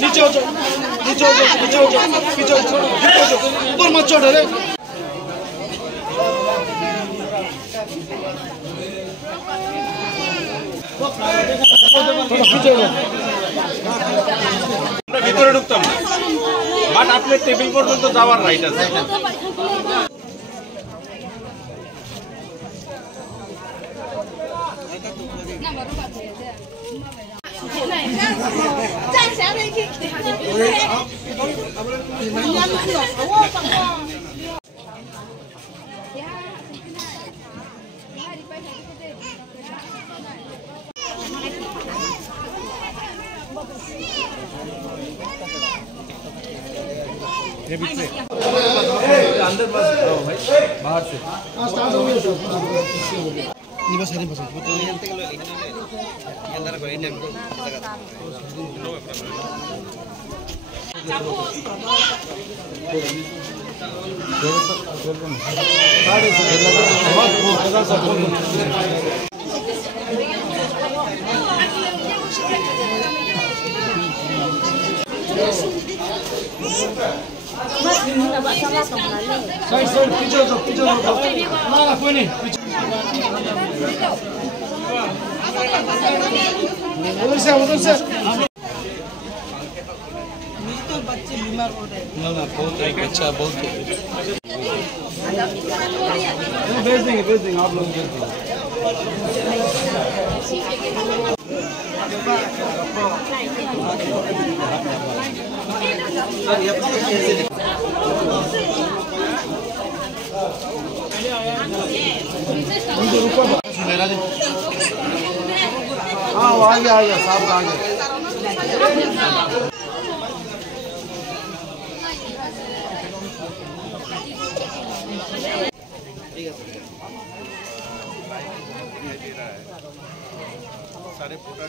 नीचे हो जाओ, नीचे हो जाओ, नीचे हो जाओ, पीछे हो जाओ, ऊपर मत चढ़ो रे। ভিতরে ঢুকতাম না, বাট আপনার টেবিল পর্যন্ত যাওয়ার রাইট আছে। अंदर बस भाई बाहर से स्टार्ट हो गया नहीं बस हरी बस अंदर कोई नहीं साइड साइड पीछे हो जाओ, पीछे हो जाओ। ना ना कोई नहीं, उधर से उधर से। तो बच्चे बीमार हो रहे हैं। ना ना बहुत अच्छा बहुत भेज देंगे आप लोग भेज देंगे। हाँ वो आ गया साहब आ गया। सारे फोटो